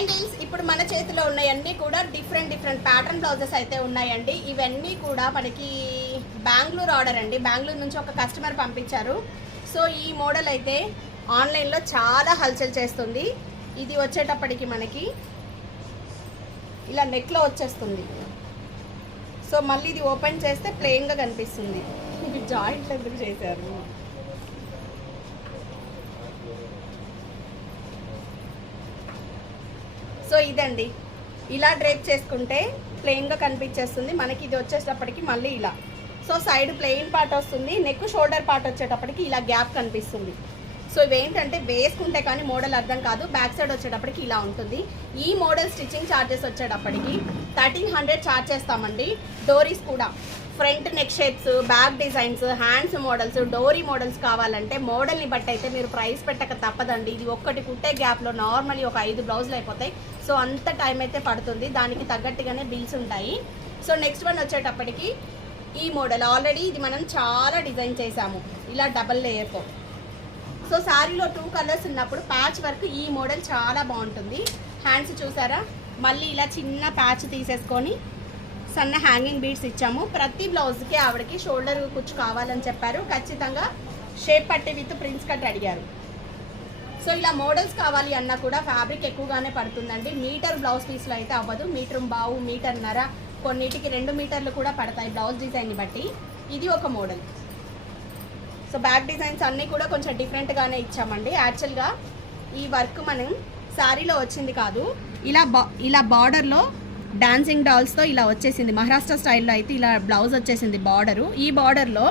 Hi deals, ఇప్పుడు మన చేతిలో ఉన్నాయన్నీ కూడా డిఫరెంట్ ప్యాటర్న్ బ్లౌజెస్ అయితే ఉన్నాయండి. ఇవన్నీ కూడా మనకి బెంగళూరు ఆర్డర్ అండి. బెంగళూరు నుంచి ఒక కస్టమర్ పంపించారు. సో ఈ మోడల్ అయితే ఆన్లైన్లో చాలా హల్చల్ చేస్తుంది. ఇది వచ్చేటప్పటికి మనకి ఇలా నెక్లో వచ్చేస్తుంది. సో మళ్ళీ ఇది ఓపెన్ చేస్తే ప్లెయిన్గా కనిపిస్తుంది. ఇది జాయింట్లు ఎందుకు చేశారు? సో ఇదండి, ఇలా డ్రేప్ చేసుకుంటే ప్లెయిన్గా కనిపించేస్తుంది మనకి. ఇది వచ్చేటప్పటికి మళ్ళీ ఇలా, సో సైడ్ ప్లెయిన్ పార్ట్ వస్తుంది, నెక్ షోల్డర్ పార్ట్ వచ్చేటప్పటికి ఇలా గ్యాప్ కనిపిస్తుంది. సో ఇవేంటంటే వేసుకుంటే కానీ మోడల్ అర్థం కాదు. బ్యాక్ సైడ్ వచ్చేటప్పటికి ఇలా ఉంటుంది. ఈ మోడల్ స్టిచ్చింగ్ ఛార్జెస్ వచ్చేటప్పటికి 1300 ఛార్జ్ చేస్తామండి. డోరీస్ కూడా front neck shapes, back designs, hands models, డోరీ మోడల్స్ కావాలంటే మోడల్ని బట్టి అయితే మీరు ప్రైస్ పెట్టక తప్పదండి. ఇది ఒక్కటి కుట్టే గ్యాప్లో నార్మల్లీ ఒక 5 బ్లౌజులు అయిపోతాయి. సో అంత టైం అయితే పడుతుంది, దానికి తగ్గట్టుగానే బిల్స్ ఉంటాయి. సో నెక్స్ట్ వన్ వచ్చేటప్పటికి ఈ మోడల్ ఆల్రెడీ ఇది మనం చాలా డిజైన్ చేసాము ఇలా డబల్ లేయర్తో. సో శారీలో 2 కలర్స్ ఉన్నప్పుడు ప్యాచ్ వర్క్ ఈ మోడల్ చాలా బాగుంటుంది. హ్యాండ్స్ చూసారా, మళ్ళీ ఇలా చిన్న ప్యాచ్ తీసేసుకొని సన్న హ్యాంగింగ్ బీడ్స్ ఇచ్చాము. ప్రతి బ్లౌజ్కి ఆవిడకి షోల్డర్ కుచ్చు కావాలని చెప్పారు. ఖచ్చితంగా షేప్ పట్టి విత్ ప్రిన్స్ కట్ అడిగారు. సో ఇలా మోడల్స్ కావాలి అన్నా కూడా ఫ్యాబ్రిక్ ఎక్కువగానే పడుతుందండి. మీటర్ బ్లౌజ్ పీస్లో అయితే అవ్వదు. మీటర్ బావు, మీటర్న్నర, కొన్నిటికి 2 మీటర్లు కూడా పడతాయి బ్లౌజ్ డిజైన్ని బట్టి. ఇది ఒక మోడల్. సో బ్యాక్ డిజైన్స్ అన్నీ కూడా కొంచెం డిఫరెంట్గానే ఇచ్చామండి. యాక్చువల్గా ఈ వర్క్ మనం శారీలో వచ్చింది కాదు, ఇలా బార్డర్లో డాన్సింగ్ డాల్స్తో ఇలా వచ్చేసింది. మహారాష్ట్ర స్టైల్లో అయితే ఇలా బ్లౌజ్ వచ్చేసింది బార్డరు. ఈ బార్డర్లో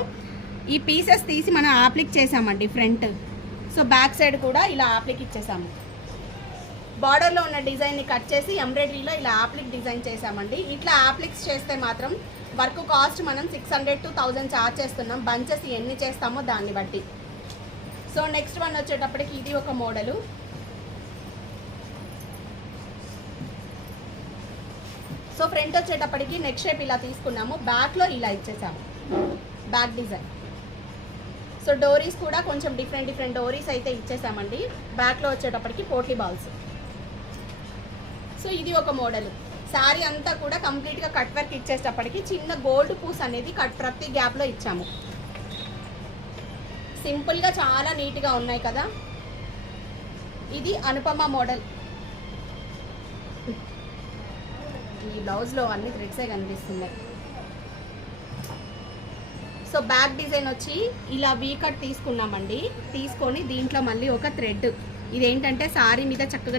ఈ పీసెస్ తీసి మనం యాప్లిక్ చేసామండి ఫ్రంట్. సో బ్యాక్ సైడ్ కూడా ఇలా యాప్లిక్ ఇచ్చేసాము. బార్డర్లో ఉన్న డిజైన్ని కట్ చేసి ఎంబ్రాయిడరీలో ఇలా యాప్లిక్ డిజైన్ చేసామండి. ఇట్లా యాప్లిక్స్ చేస్తే మాత్రం వర్క్ కాస్ట్ మనం 600 to 1000 ఛార్జ్ చేస్తున్నాం. బంచెస్ ఎన్ని చేస్తామో దాన్ని బట్టి. సో నెక్స్ట్ వన్ వచ్చేటప్పటికి ఇది ఒక మోడలు. సో ఫ్రంట్ వచ్చేటప్పటికి నెక్ షేప్ ఇలా తీసుకున్నాము, బ్యాక్లో ఇలా ఇచ్చేసాము బ్యాక్ డిజైన్. సో డోరీస్ కూడా కొంచెం డిఫరెంట్ డోరీస్ అయితే ఇచ్చేసామండి. బ్యాక్లో వచ్చేటప్పటికి పోట్లీ బాల్స్. సో ఇది ఒక మోడల్. శారీ అంతా కూడా కంప్లీట్గా కట్ వర్క్ ఇచ్చేటప్పటికి చిన్న గోల్డ్ పూస్ అనేది ప్రతి గ్యాప్లో ఇచ్చాము. సింపుల్గా చాలా నీట్గా ఉన్నాయి కదా. ఇది అనుపమ మోడల్. ఈ బ్లౌజ్లో అన్ని థ్రెడ్సే కనిపిస్తున్నాయి. సో బ్యాక్ డిజైన్ వచ్చి ఇలా వీ కట్ తీసుకున్నామండి. తీసుకొని దీంట్లో మళ్ళీ ఒక థ్రెడ్, ఇదేంటంటే శారీ మీద చక్కగా